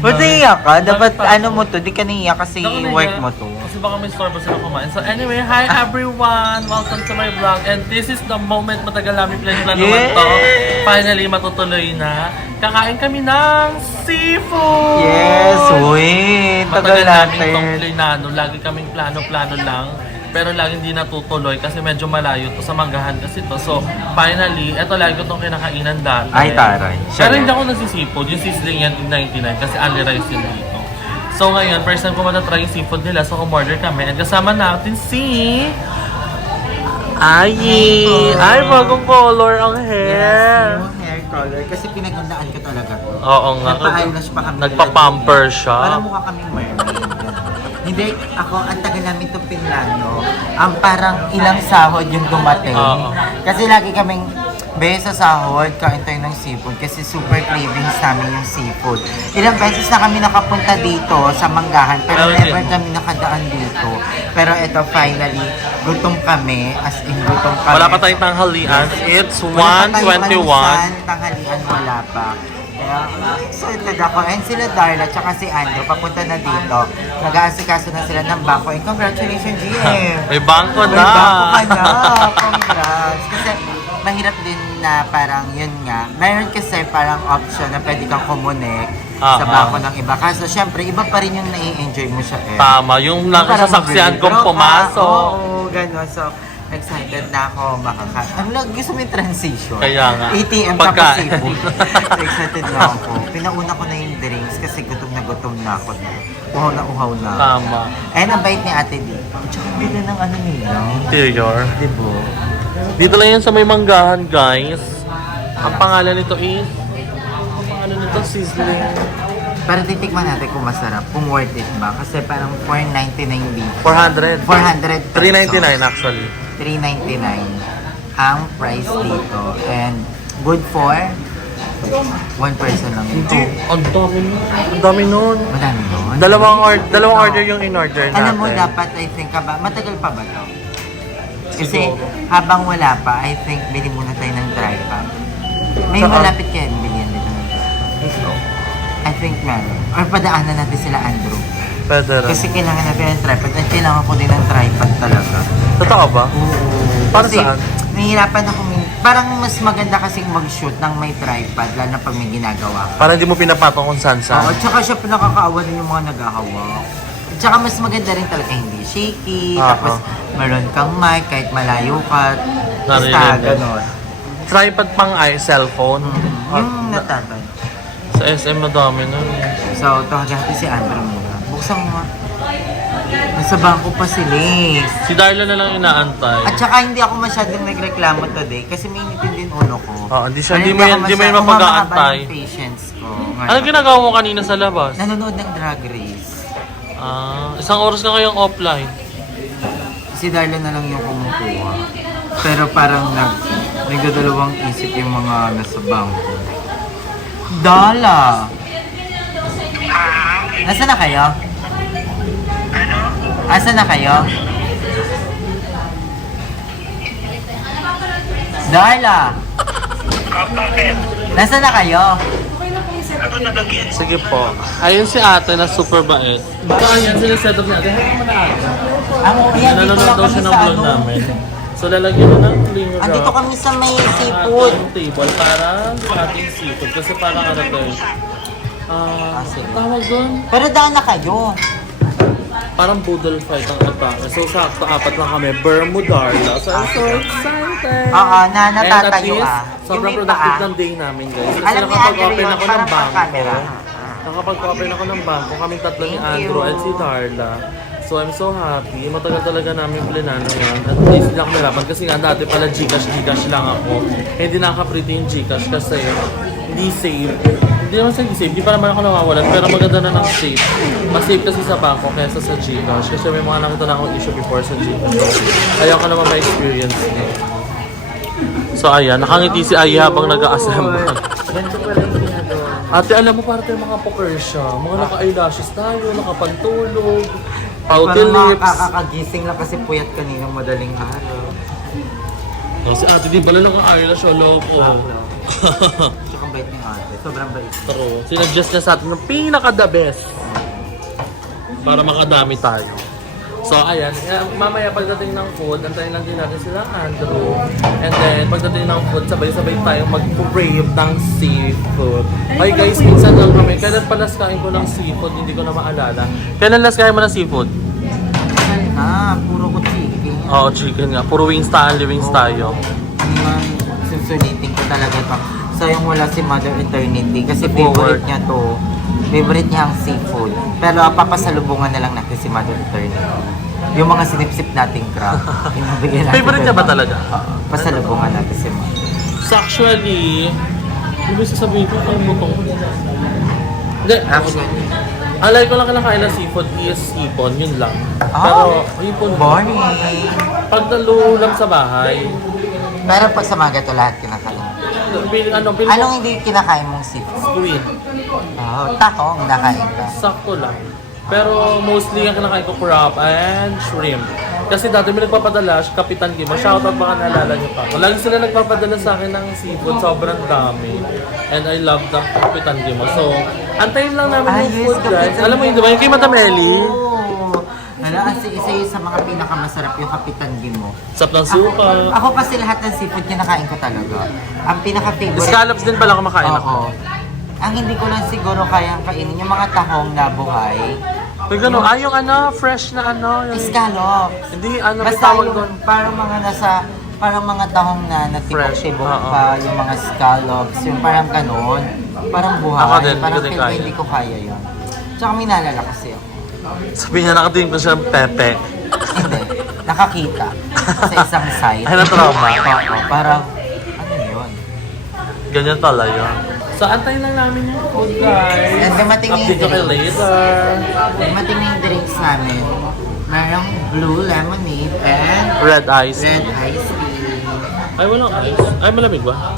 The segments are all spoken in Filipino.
Ba't naiyak ka? Dapat ano mo to, di ka naiyak kasi work mo to. Kasi baka may store ba sila kumain. So anyway, hi everyone! Welcome to my vlog. And this is the moment matagal namin plan naman to. Finally, matutuloy na. Kakain kami ng seafood! Yes, wait. Matagal Tagal namin itong natin. plinano. Lagi kaming plano-plano lang. Pero lagi hindi natutuloy kasi medyo malayo to sa Manggahan kasi to. So, finally, eto lagi ko itong kinakainan dati. Ay, taray. Pero hindi ako nagsisipod. Yung sizzling yan, 99 kasi only rice yun dito. So, ngayon, first time ko matatry yung seafood nila. So, kumorder kami. And kasama natin si... Ayi! Ay, bagong color ang hair! Yes, yung hair color. Kasi pinagandaan ko talaga to. Oo nga. Nagpa-eyelash pa kami. Nagpa-pamper siya. Parang mukha kaming mermaid. Hindi, ako, ang tagal namin itong pinlano. Ang parang ilang sahod yung dumating. Oo. Kasi lagi kaming, sa sahod, kain tayo ng seafood. Kasi super cravings namin yung seafood. Ilang beses na kami nakapunta dito sa Manggahan, pero never kami nakadaan dito. Pero ito, finally, gutom kami. As in, gutom kami. Wala pa tayong tanghalian. It's Wala pa tayong 1:21. almusal, tanghalian, wala pa. Kaya, excited ako. And sila Darla, tsaka si Andrew, papunta na dito. Nag-aasikaso na sila ng bangko. And congratulations, GM! May bangko May na! bangko ka na! Congrats! Kasi, mahirap din na parang yun nga. Mayroon kasi parang option na pwede kang kumonek sa bangko ng iba. Kaso, syempre, iba pa rin yung nai-enjoy mo siya eh. Tama, yung nakasasaksihan kong pumasok. Oo, gano'n. So, excited na ako makakain. Gusto mo yung transition? Kaya nga. ATM Pagkain. tapos seafood. So, excited na ako. Pinauna ko na yung drinks kasi gutom na ako na. Uhaw na. Tama. Eh, ang bait ni ate dito. Tsaka ang ganda ng ano nila. Interior. Diba? Dito lang yan sa may Manggahan, guys. Ang pangalan nito is... Ang pangalan nito, sizzling. Pero titikman natin kung masarap. Kung worth it ba? Kasi parang 499 dito. 400. 400 pesos. 399 actually. 399 ang price dito. And good for one person lang ito. Hindi. Ang dami nun. Ang dami nun. Madami nun. Dalawang order yung in-order natin. Alam mo, dapat I think matagal pa ba to? Kasi Siguro. habang wala pa, I think bili muna tayo ng tripod. May Saan? malapit kaya bilihan dito ng tripod. I think meron. Or padaanan natin sila Andrew. Pwede rin. Kasi kailangan natin ng tripod. At kailangan ko din ng tripod talaga. Totoo ba? Para Kasi saan? nahihirapan ako. Parang mas maganda kasing mag-shoot ng may tripod, lalo na pag may ginagawa ka. Para hindi mo pinapatong kung saan Oo, saan. tsaka siya nakakaawa din yung mga naghahawak. Tsaka mas maganda rin talaga hindi shaky, Oo. tapos meron kang mic kahit malayo ka. Basta Narinig. ganon. Tripod pang cellphone. Yung natatay. Sa SM madami nun. So, tawagan natin si Andrew muna. Buksan mo nga. Nasa bangko pa sila eh. Si Darla na lang inaantay. At saka hindi ako masyadong nagreklamo today kasi may initin din ulo ko. Oo, hindi siya- Ano, hindi mo yan- hindi mo yan mapag-aantay. Yung patience ko. Anong ginagawa mo kanina sa labas? Nanonood ng Drag Race. Isang oras na kayong offline. Si Darla na lang yung kumukuha. Pero parang nagdadalawang isip yung mga nasa bangko. Dala! Nasaan na kayo? Asa na kayo? Darla! Nasaan na kayo? Sige po. Ayun si ate na super bait. Baka yan sila setup natin. Hanggang mo na ate. Ayan, dito Nanonood lang daw kami siya ng sa vlog ano. namin. So lalagyan na ng cling wrap. Andito kami sa may seafood. Yung table para sa ating seafood. Kasi parang ano to eh. Tawag doon. Pero daan na kayo. Parang boodle fight ang atake. So sakto apat lang kami. Bermudarla. So I'm so excited. Oo, na And at natatayo least, ah. sobrang Yung may productive paa. ng day namin guys. Kasi Alam ni nakapag-open Andrew, ako ng parang bangko. pang-camera. Nakapag-open ako ng bangko. Kaming tatlo ni Thank Andrew you. and si Darla. So I'm so happy. Matagal talaga namin plinano yan. At least hindi ako nalapan. Kasi nga dati pala Gcash lang ako. Eh, hindi nakaprito yung Gcash kasi hindi safe. Hindi naman sa safe. Hindi pa naman ako nawawalan. Pero maganda na ng safe. Mas safe kasi sa bangko kaysa sa Gcash. Kasi may mga nakita na akong issue before sa Gcash. So, ayaw ko naman ma-experience niya. So ayan, nakangiti si Aya habang nag-a-assemble. Ganito pa rin ginagawa. Ate, alam mo para tayo mga pokersya. Mga naka-eyelashes tayo, nakapantulog, pouty Parang lips. makakagising lang kasi puyat kaninang madaling araw. Oh, si ate, di pala naka-eyelash, loko. Tsaka bait ni ate. Sobrang bait. True. Sinuggest niya sa atin ng pinaka-the best. Para makadami tayo. So, ayan. Mamaya pagdating ng food, antayin lang din natin sila Andrew. And then, pagdating ng food, sabay-sabay tayong mag-crave ng seafood. Okay guys, minsan lang kami. Kailan pa last kain ko ng seafood? Hindi ko na maalala. Kailan last kain mo ng seafood? Puro ko chicken. Oo, chicken nga. Puro wings tayo. Susulitin ko talaga ito. Sayang wala si Mother Eternity kasi Forward. favorite niya to. Favorite niya ang seafood. Pero papasalubungan na lang natin si Mother Eternity. Yung mga sinipsip nating crab. Yung mabigyan natin. Favorite niya ba talaga? Pasalubungan natin si Mother. So actually, ibig sasabihin ko, ang butong. Hindi, Actually, alay ko lang kinakain ng seafood is hipon, yun lang. Ah, Pero hipon, boring. pag nalulam sa bahay, Pero pag sa mga gato lahat kinakain. pili Anong hindi kinakain mong seafood? squid. Takong nakain ka. Sakto lang. Pero mostly ang kinakain ko crab and shrimp. Kasi dati may nagpapadala, Kapitan Gimo. Shoutout baka naalala niyo pa. Lagi sila nagpapadala sa akin ng seafood, sobrang dami. And I love the Kapitan Gimo. So, antayin lang namin yung food guys. Alam mo yun, di ba? Yung kay Madam Ellie. Isa yun sa mga pinakamasarap yung Kapitan Gimo. Sap ng suka. Ako kasi lahat ng seafood kinakain ko talaga. Ang pinaka-favorite. Scallops din pala kumakain ako. Oo. Ang hindi ko lang siguro kayang kainin, yung mga tahong na buhay. Yung gano'n, yung fresh na yung... Scallops. Hindi, may Basta tawag yung doon. parang mga tahong na Fresh, natibok-tibok oo. pa, yung mga scallops, yung parang ganon. Parang buhay. Ako din, parang hindi ko din feel ko kaya. hindi ko kaya yun. Tsaka minalala kasi ako. Sabihin niya, nakatingin ko siya ng pepe. Hindi. Nakakita. Sa isang site. Ay, na-trauma. Oo, parang, ano yun? Ganyan pala yun. So, antayin lang namin yung food, guys. And dumating yung Update ko kayo drinks. later. Dumating na yung drinks namin. Merong blue lemonade and Red ice. red iced tea. Ay, walang ice. Ay, malamig ba?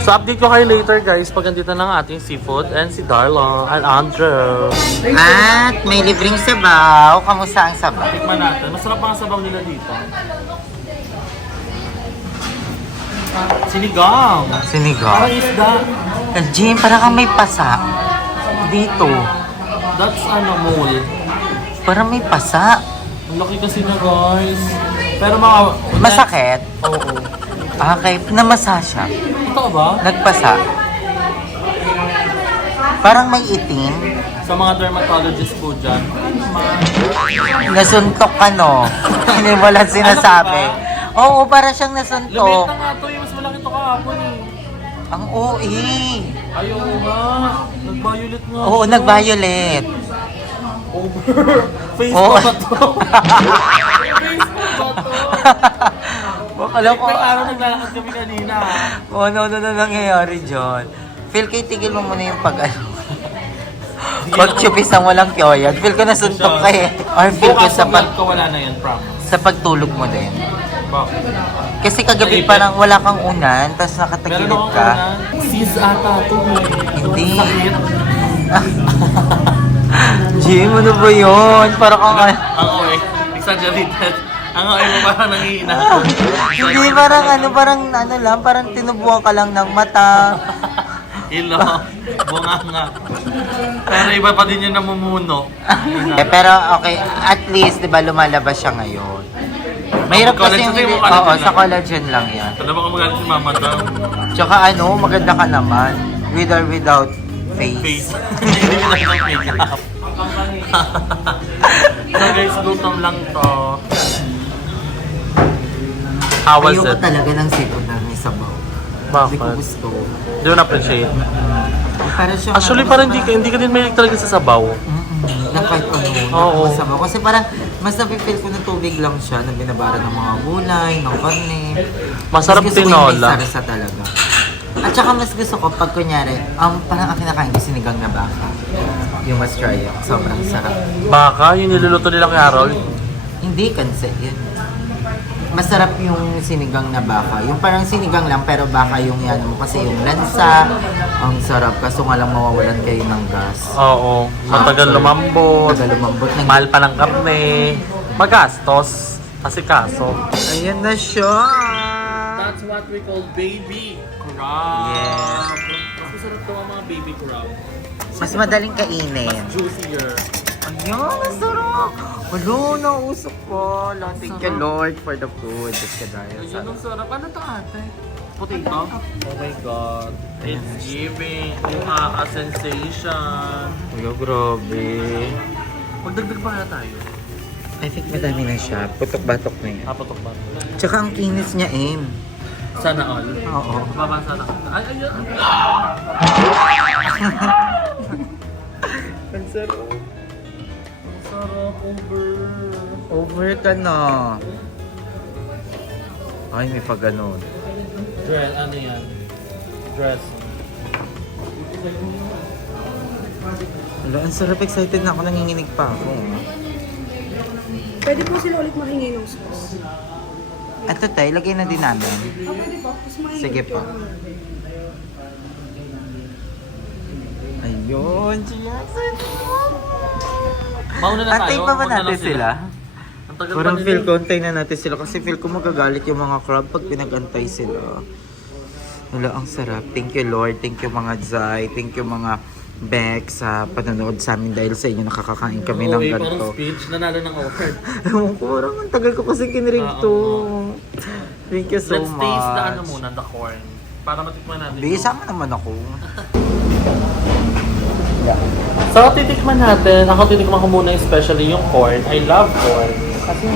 So, update ko kayo later, guys, pag andito na ang ating seafood and si Darla and Andrew. At may libreng sabaw. Kamusta ang sabaw? Tikman natin. Masarap pa ang sabaw nila dito. Sinigang. Sinigang. Parang isda. Jim, parang kang may pasa. Dito. That's mole. Parang may pasa. Ang laki kasi na, guys. Pero mga... Masakit? Oo. Okay, namasa siya. Totoo ba? Nagpasa. Parang may itim. Sa mga dermatologist po dyan. Nasuntok ka, no? Hindi mo lang sinasabi. Oo, para siyang Lumit nasuntok. na nga to. Yung mas malaki to kahapon eh. Ang OE. Ayaw nga. Nag-violet nga. Oo, siya. nag-violet. Over. Face Oo. pa ba to? Face pa ba to? Alam ko, May araw naglalakad kami kanina. ano nangyayari dyan? Phil, kay tigil mo muna yung pag-chupis ang walang kyoyan. Feel ko nasuntok ka eh. Or feel ko Bukas sa, sa vlog ko wala na yan, promise. sa pagtulog mo din. Bakit? Kasi kagabi parang wala kang unan, tapos Meron nakatagilid ako ka. na, sis ata to eh. Hindi. Sakit. Jim, ano ba yun? Parang kang... Ang oe. Exaggerated. Ang oe mo parang nangihina. Hindi, parang tinubuan ka lang ng mata. Ilo. Bunganga. Pero iba pa din yung namumuno. Pero okay, at least, di ba, lumalabas siya ngayon. Mahirap kasi Collagen, yung sabi mo, hindi, collagen oo, lang. sa collagen lang yan. Alam mo kung magaling si mama daw. Tsaka maganda ka naman. With or without face. Face. Hindi mo lang ng makeup. So guys, gutom lang to. How was Ayoko it? talaga ng seafood na may sabaw. Hindi ko Bakit? gusto. Hindi ko na-appreciate. Para siya, Actually, parang hindi ka din may talaga sa sabaw. Na kahit Oo. sabaw. Kasi parang mas napipil ko ng tubig lang siya na binabara ng mga gulay, ng karne. Masarap Mas gusto ko yung tinola. may sarsa talaga. At saka mas gusto ko pag kunyari, parang ang kinakain ko sinigang na baka. You must try it. Sobrang sarap. Baka, yung niluluto nila kay Harold. Hindi, cancel yun. Masarap yung sinigang na baka. Yung parang sinigang lang pero baka yung yan mo kasi yung lansa. Ang sarap kaso nga lang mawawalan kayo ng gas. Oo. Matagal lumambot. Tagal lumambot ng... Mahal pa ng karne. Magastos. Kasi kaso. Ayan na siya! That's what we call baby crab. Yes. baby crab. Mas madaling kainin. Mas juicier. Ayun, ang sarap! Wala, nausap ko. Thank you, Lord, for the food. Just kadaya. Ayun, ang sarap. Ano to ate? Potato? Oh my God. It's giving a sensation. Uy, grabe. Magdagdag pa na tayo. I think madami na siya. Putok-batok na yan. Patok ba? Tsaka ang kinis niya, Em. Sana all. Oo. Babasa na. Ay, ayun. Ang sarap. Ang sarap. Over. Over ka na. Ay, may pa ganun. Dress. Ano yan? Dress. Wala, ang sarap. Excited na ako. Nanginginig pa ako. Pwede po sila ulit mahingi ng sauce. Ito tayo, lagay na din namin. Pwede po. Mas mahingi Sige po. Ayun, Jackson. Mauna na tayo. Antay pa ba Mauna natin lang sila? Ang tagal Parang pa feel nila. ko, antay na natin sila. Kasi feel ko magagalit yung mga crab pag pinag-antay sila. Wala, ang sarap. Thank you, Lord. Thank you, mga Zay. Thank you, mga Beck, sa panonood sa amin. Dahil sa inyo, nakakakain kami ng Parang ganito. speech. Nanalo ng award. Ewan ko, parang ang tagal ko kasi kinrig to. Thank you so Let's much. taste the ano muna, the corn. Para matikman natin. Bisa mo naman ako. So, titikman natin. Ako titikman ko muna especially yung corn. I love corn. Kasi,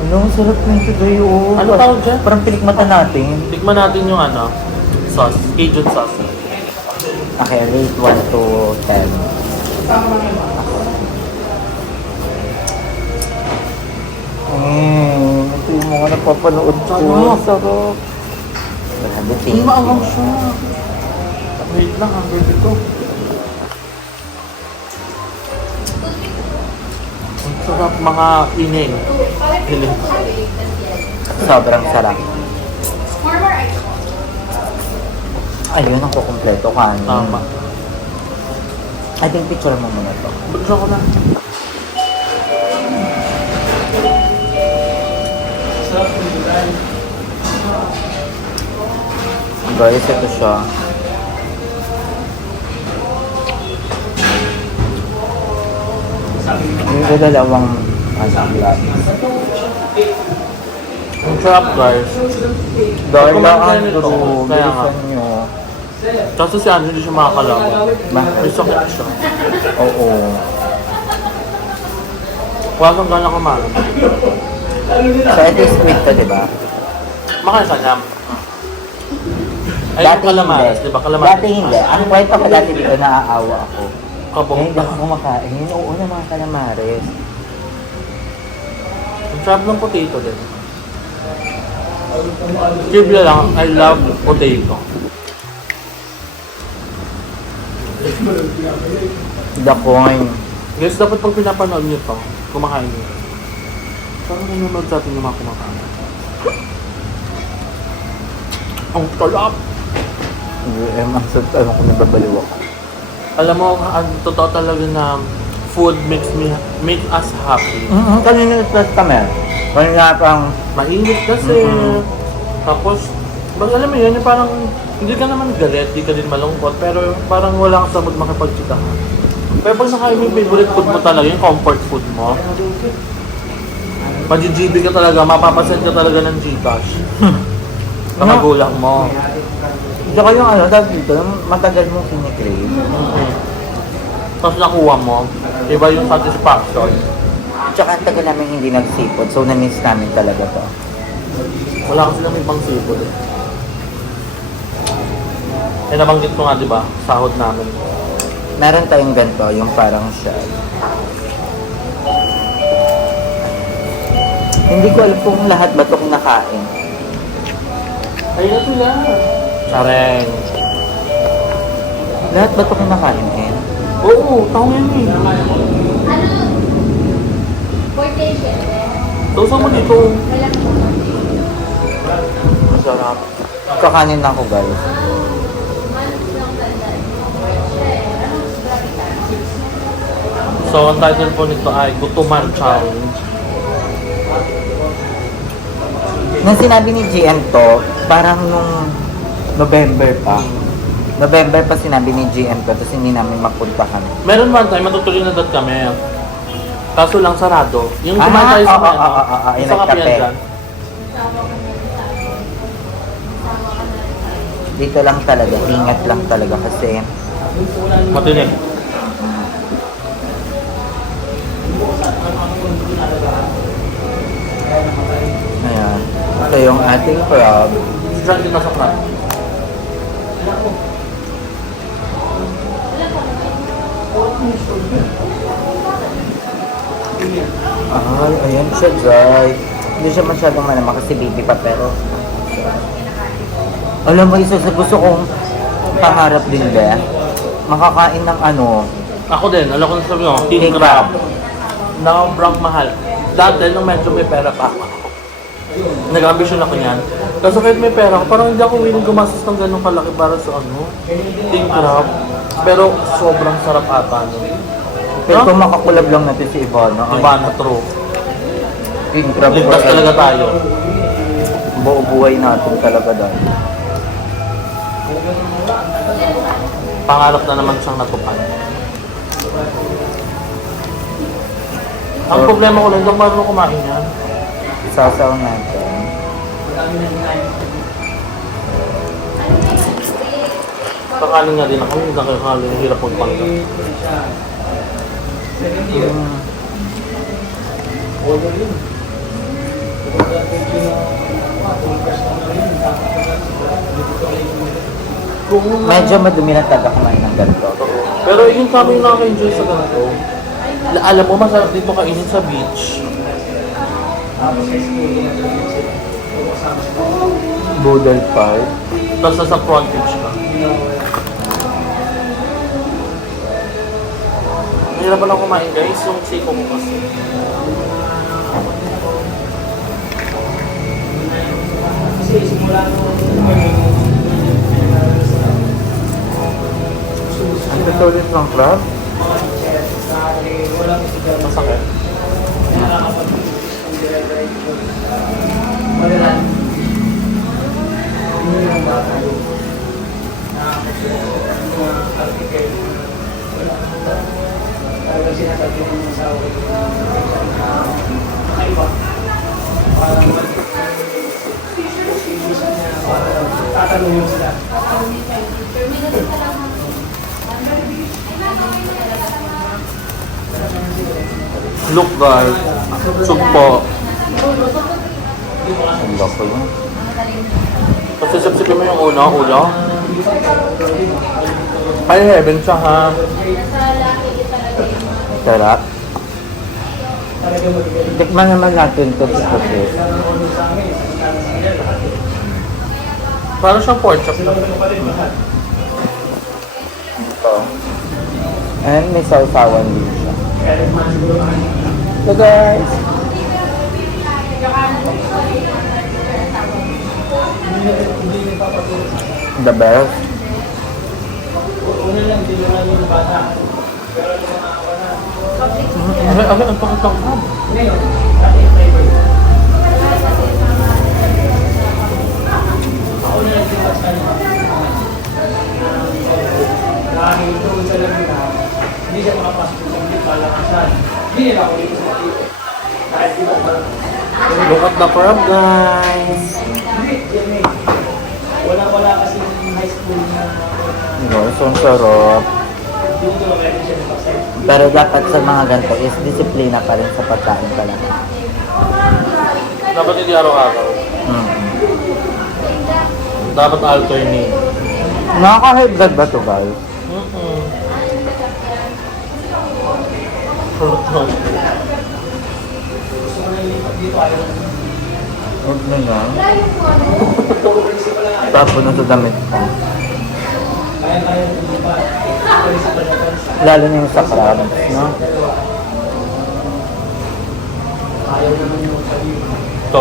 ano, ang sarap nito tayo. Ano tawag dyan? Parang pinikmata natin. Tikman natin yung ano, sauce. Cajun sauce. Okay, rate 1 to 10. Ito yung mga napapanood ko. Sarap. Sarap. Grabe, thank Hindi you. maawang siya. Wait lang, ang baby ko. Ang sarap mga ining. Ining. Sobrang sarap. Ayun, ang kukumpleto kanin. Tama. I think picture mo muna to. Buksan ko na. Guys, ito siya. Yung dalawang glass. Ang sarap guys. Dahil Kumain lang tayo nito, bro, kaya nga. bilisan nyo. Kaso si Ano hindi siya makakalaban. Bakit? May sakit siya. Oo. Wala kang gana kumain. So, ito is squid to, di ba? Makain ka niya. Ay, Dati yung calamares, hindi. di ba? Calamares. Dati hindi. Ang kwento ko dati dito, naaawa ako. Kabong. Hindi ako kumakain. Oo na mga calamares. Ang sarap ng potato din. Trivia lang, I love potato. The corn. Guys, dapat pag pinapanood nyo to, kumakain nyo. Parang nanonood sa atin yung mga kumakain. Ang talap! Ano ko nababaliw ako. Alam mo, ang totoo talaga na food make us happy. Kanina nag-start kami. Kanina pang... Mainit kasi. Tapos, alam mo yun, yung parang hindi ka naman galit, hindi ka din malungkot, pero parang wala kang sa mood makipagtsikahan. Pero pag nakain mo yung favorite food mo talaga, yung comfort food mo, mag-GB ka talaga, mapapasend ka talaga ng Gcash. Sa magulang mo. Saka yung ano, dahil dito, matagal mong kinikrave. Tapos nakuha mo, iba yung satisfaction. Tsaka ang tagal namin hindi nagsipod, so na-miss namin talaga to. Wala kasi namin pang sipod eh. Eh nabanggit ko nga, di ba? Sahod namin. Meron tayong ganito, yung parang shell. Hindi ko alam kung lahat ba ito kinakain. Ayun na sila. Sareng. Lahat ba ito kinakain, Ken? Oo, taong yan eh. Tawag mo dito. Masarap. Kakanin na ako, guys. So, ang title po nito ay Gutuman Challenge. Nung sinabi ni GM to, parang nung November pa. November pa sinabi ni GM ko, tapos hindi namin mapuntahan. Meron one time, matutuloy na dot kami. Kaso lang sarado. Yung kumain tayo sa oo, yung sa kapian nagkape. dyan. Dito lang talaga, ingat lang talaga kasi Matinig. ayan. Ito yung ating crab. Diyan din nasa crab. Ay, ayan siya, Jai. Hindi siya masyadong malama kasi baby pa, pero alam mo, isa sa gusto kong pangarap din, be. Makakain ng ano, Ako din, alam ko na sabi mo, king King crab. crab. Na brang mahal. Dati, nung medyo may pera pa ako, nag-ambisyon ako niyan. Kasi kahit may pera ako, parang hindi ako willing gumastos ng ganong kalaki para sa ano, king crab. Pero sobrang sarap ata. No? pero kung makakulab lang natin si Ivana, ay, Diba na true? king crab Ligtas forever. talaga tayo. Buo buhay natin talaga dahil. Pangarap na naman siyang natupad. Ang problema ko lang, hindi ako marunong kumain yan. Sasaw natin. Kakaling nga din ako, hindi nakakaling, hirap magpanggap. Kung Medyo madumi na taga kumain ng ganito. Pero yung kami yung nakaka-enjoy sa ganito. Alam mo, masarap dito kainin sa beach. Boodle pie. Tapos nasa front beach ka. Mahirapan ako kumain guys, yung siko ko kasi. Ang katulit ng crab. Masakit. Look guys, sugpo. Ang loko yun. Kasi sipsipin mo yung ulo. Ay, heaven siya ha. Sarap. Tikman naman natin ito sa puti. Parang siyang pork chop na. Ito. And may sausawan din siya. So guys. The best. Ang pakitang crab. Look at the crab guys. Wala kasi high school na Guys, ang sarap. Pero dapat sa mga ganito is disiplina pa rin sa pagkain talaga. Dapat hindi araw-araw. Dapat alternate. Nakaka-high blood ba to guys? Huwag na na. Tapos na sa damit ko. Lalo na yung sa crab, no? Ito.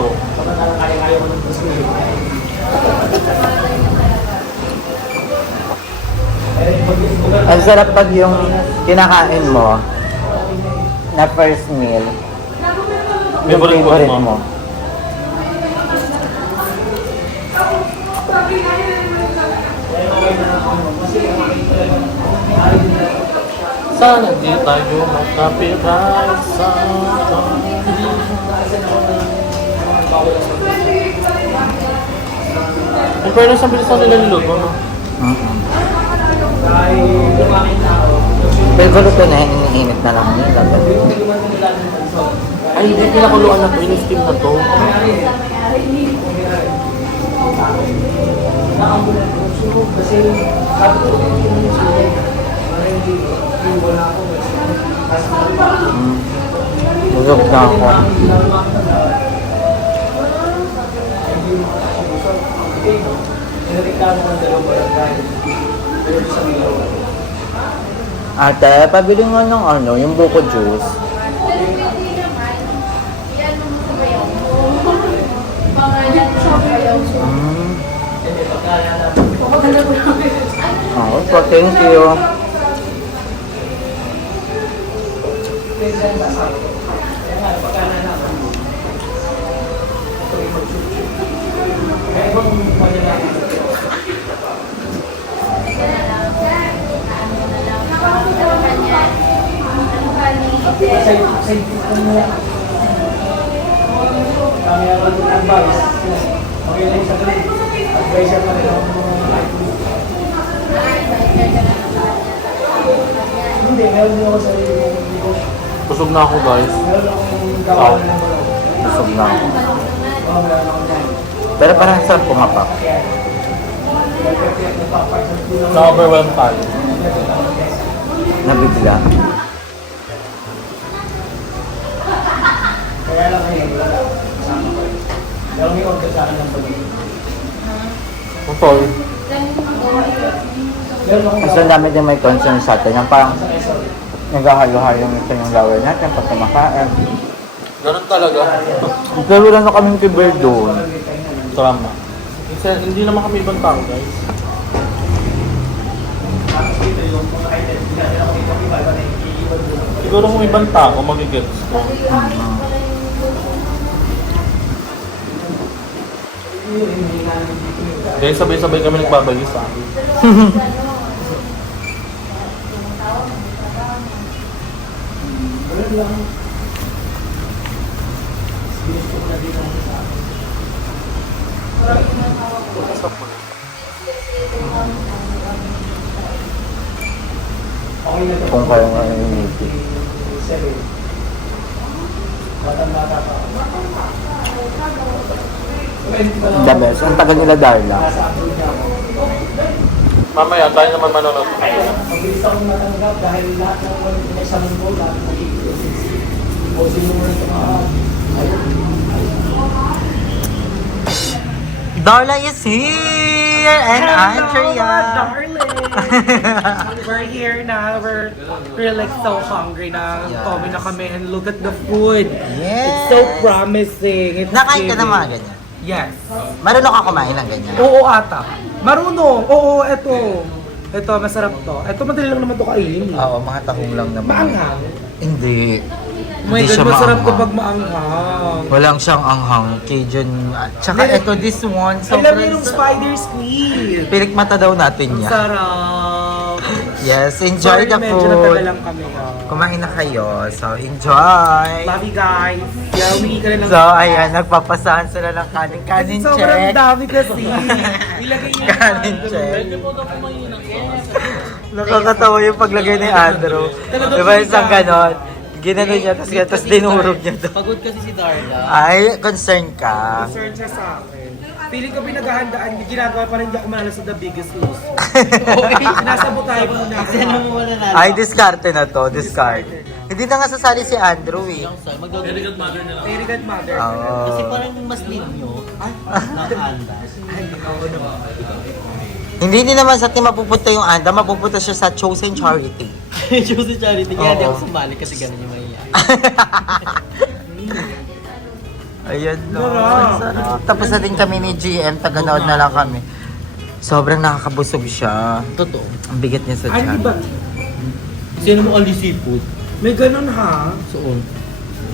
Ang sarap pag yung kinakain mo na first meal. Yung Favorite food favorite mo. mo. Sana di tayo magkapiran sa Ang fairness, ang bilis na nila niluto, no? Pero luto na, iniinit na lang nila. Ay, hindi pinakuluan na to, in-steam na to. Kasi sabi ko rin yung sulit. Para hindi wala ako. Busog na ako. Nireklamo ng dalawang barangay. Pero sa Milo. Ate, pabili nga ng ano, yung buko juice. Oh, so thank you. Kami ang advice. Magaling sa galing. Advisor pa rin ako. Hindi, meron din ako sa negosyo. Busog na ako, guys. Meron akong gawa na ng wala. Busog na ako. Meron akong dahil. Pero parang sarap pumapak. Na-overwhelm tayo. Nabigla. Kaya lang ngayon, wala. Kasama ko. Pero may order sa akin ng pag-ibig. Totoo. Meron akong Mas ang dami din may concern sa atin. Yung parang naghahalo-halo ito yung laway natin pag kumakain. Ganun talaga. Pero wala na kaming kiber doon. Drama. Kasi hindi naman kami ibang tao, guys. Siguro kung ibang tao, magigets ko. Kaya sabay-sabay kami nagbabayos sa akin. Kung kayo nga yung meeting. The best. Ang tagal nila Darla. Mamaya, tayo naman manonood. Mabilis akong matanggap dahil lahat ng mga pinagsaman ko, lahat ng iposin mo muna sa mga Darla is here! And Andrea! Darling! We're here now. We're like so hungry na. Yeah. Tommy na kami and look at the food. Yes! It's so promising. It's Nakain ka na giving. mga ganyan? Yes. Marunong ka kumain ng ganyan? Oo ata. Marunong. Oo, eto. Ito, masarap to. Ito, madali lang naman to kainin. Oo, mga tahong lang naman. Maanghang. Hindi. Oh my Hindi God, siya masarap to maanghang. pag maanghang. Walang siyang anghang. Cajun. Tsaka Hindi. ito, this one. Alam sobrang mo yung sarap. spider squid. Pilik mata daw natin Ang yan. sarap. Yes, enjoy Sorry, the medyo food. natagalan kami. Kumain na kayo. So, enjoy. Love you guys. Yeah, humingi ka na lang. So, ayan, nagpapasahan sila ng kanin. Kanin Kasi sobrang check. dami kasi. Ilagay niyo Kanin yung check. Pwede po na kumain ng sauce. Nakakatawa yung paglagay ni Andrew. Talagang Diba isang sinigang. ganon? Ginano niya, tapos dinurog niya doon. Pagod kasi si Darla. Ay, concern ka. Concern siya sa akin. Feeling ko pinaghahandaan, ginagawa pa rin hindi ako manalo sa The Biggest Loser. Sinasabot tayo muna. Ay, diskarte na to, diskarte. Hindi na nga sasali si Andrew eh. Very good mother nila. Very good mother. Oo. parang mas ninyo. Ay, nakaandas. Hindi naman sa team mapupunta yung Anda, mapupunta siya sa chosen charity. Choose charity. Kaya di Oo. ako sumali kasi ganun yung mahihayin. Ayan no. Sarap. Sarap. Tapos na din kami ni GM, taga-nood na lang kami. Sobrang nakakabusog siya. Totoo. Ang bigat niya sa Ay, tiyan. di ba? Sino mo only seafood? May ganun ha. Soon.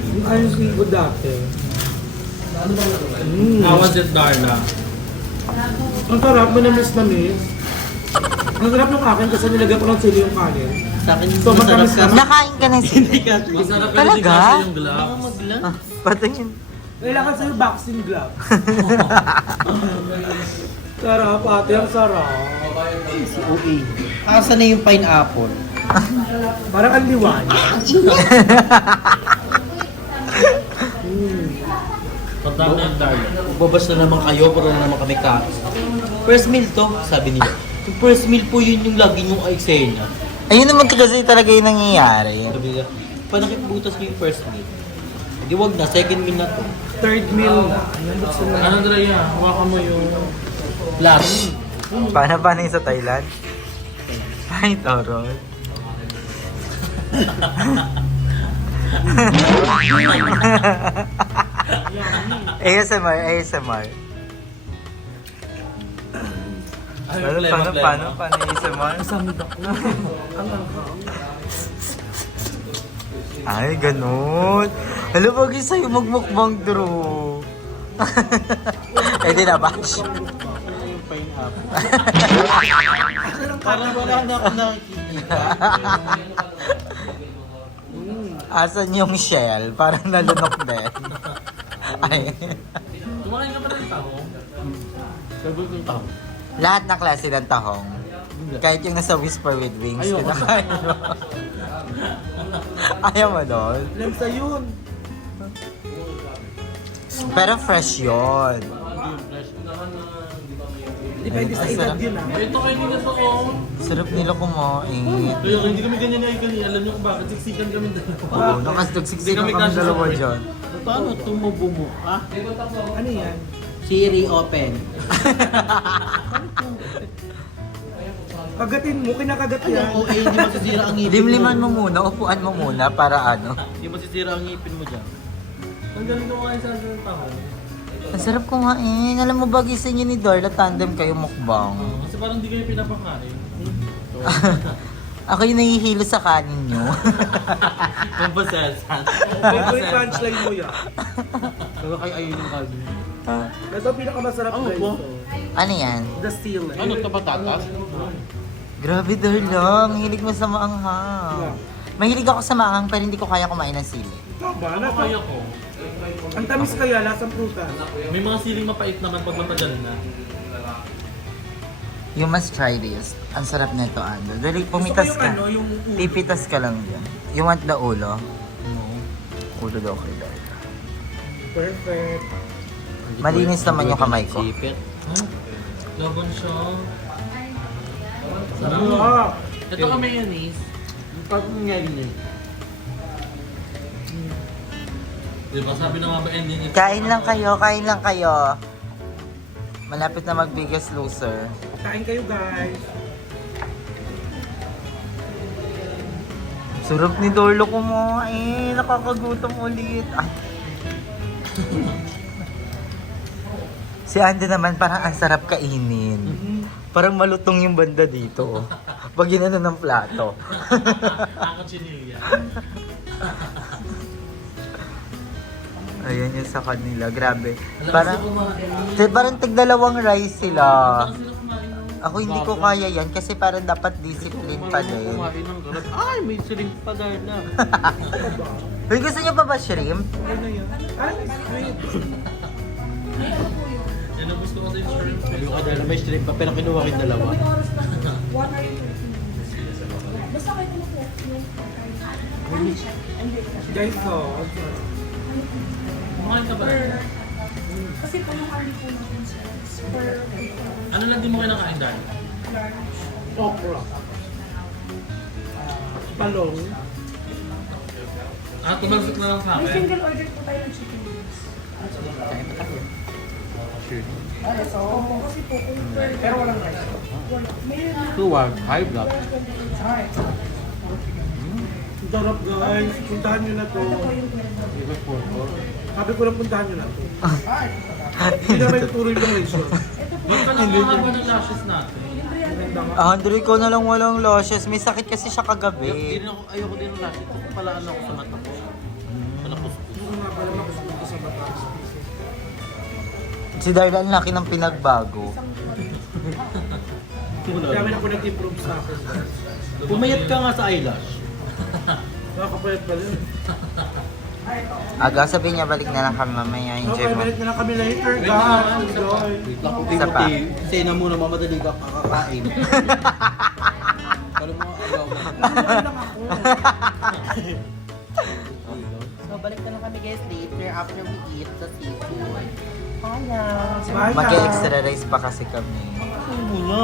Yung ayun seafood dati. How was it, Darla? Ang sarap, manamis na miss. Ang sarap ng akin kasi nilagyan ko ng sili yung kanin. Sa akin, So, masarap matamis ka. ka. Nakain ka ng sili. Masarap pero Talaga? di kasi yung gloves. Maglan. Patingin. Kailangan sa'yo boxing glove. Sarap, ate. Ang sarap. Si OA. Asa na yung pineapple? Parang ang liwanag. Pantama yung darling. Babas na naman kayo para na naman kami ka. First meal to, sabi nila. Yung first meal po yun yung lagi yung eksena. Ayun naman kasi talaga yung nangyayari. Sabi nila, pa nakibutas niyo yung first meal. Hindi wag na, second meal na to. Third meal na. Ano, Drea? Hawakan mo yung... Plus. Paano yung sa Thailand? Ay, toro. ASMR, ASMR. Paano ASMR? Ay, ganun. Alam mo, sa'yo magmukbang Drew. Eh, di na bash. Yung pineapple. Parang wala na ako nakikita. Asan yung shell? Parang nalunok din. Ay. Kumakain ka pa ng tahong? Sabi ko yung tao. Lahat ng klase ng tahong. Kahit yung nasa Whisper with Wings, Ayoko. kinakain mo. Ayaw mo doon? Lamsa yun. Pero fresh yun. Depende sa Ay, edad sarap. yun ah. Ito kayo nila to, oh. Sarap nila kumain. Kaya hindi kami ganyan na ikali. Alam niyo kung bakit siksikan kami dalawa. Oo, nakasdagsiksikan Hindi kami kami kasya dalawa sa dyan. Paano tumubo mo? Ha? Ano yan? Siri open. Kagatin mo, kinakagat Ano, yan. OA, hindi masisira ang ngipin mo. Limliman mo muna, upuan mo muna para ano. Hindi masisira ang ngipin mo dyan. Ang galing kumakain sa akin ng tahong. Ang sarap kumain. Alam mo ba, gising niyo ni Darla, tandem kayo mukbang. Kasi parang hindi kayo pinapakain. Ako yung nahihilo sa kanin nyo. Kung possessan. Favorite punchline mo yan. Pero kayo ayun yung kalbi. Ito ang pinakamasarap Ano guys. po? Ano yan? The seal. Ano ito patatas? Grabe Darla, ang hilig mo sa maanghang. Mahilig ako sa maanghang pero hindi ko kaya kumain ng sili. Tama, Ano kaya ko? ang tamis kaya, lasang prutas. May mga siling mapait naman pag matagal na. You must try this. Ang sarap nito, Ando. Dali, pumitas Gusto ko ka. yung ano, yung ulo. Pipitas ka lang dyan. You want the ulo? No. Ulo daw kay Darla. Perfect. Malinis naman yung kamay ko. Sipit. Laban siya. Ah, Ito ka mayonnaise. Pag nangyari na yun. Diba sabi na nga ba ending ito? Kain lang kayo, kain lang kayo. Malapit na mag-Biggest Loser. kain kayo guys. Sarap ni Dorlo kumain. Nakakagutom ulit. Ay. Si Ando naman parang ang sarap kainin. Parang malutong yung banda dito. Oh. Pag ginano ng plato. Ang chinilya. Ayan yung sa kanila. Grabe. Parang... Parang tigdalawang rice sila. Sila kumain ng... Ako hindi ko kaya yan kasi parang dapat discipline pa din. Kumain ng garap. Ay, may siling pa na. Uy, gusto niyo pa ba shrimp? Ano yan? Ah, sweet. Yan ang gusto ko sa shrimp. Sabi ko dahil may shrimp pa, pero kinuha ko yung dalawa. Guys, so. Kumain ka ba? Kasi po yung early po natin siya is per Ano lang di mo kinakain dahil? Okra. Palong. Ah, tumalsik na lang sa May akin. single order po tayo ng chicken wings. Opo, kasi po kung Pero walang rice. wala. May Tuwag, high blood. Ang sarap guys. Puntahan nyo na to. Sabi ko lang puntahan nyo na to. Hindi naman yung turo yung location. Ba't ka lang mahaba ng lashes natin? Andre ko na lang walang lashes. May sakit kasi siya Hindi kagabi. rin ako, ayoko din ng lasit. Palaan ako sa mata ko. Malapos. Gusto nga pala makasunod sa mata. Si Darla ang laki ng pinagbago. Dami na po nag-improve sa akin. Pumayat ka nga sa eyelash. Nakakapayat pa rin. Aga, sabi niya balik na lang kami mamaya. Enjoy Okay, mo. balik na lang kami later, guys. Enjoy. Wait lang kung Isa pa. Timothy. Sena muna, mamadali ka kakakain. Kala mo agaw mo. Ano lang ako. So, balik na lang kami guys later after we eat the seafood. Bye, Mag-extra rice pa kasi kami. Ano mo na?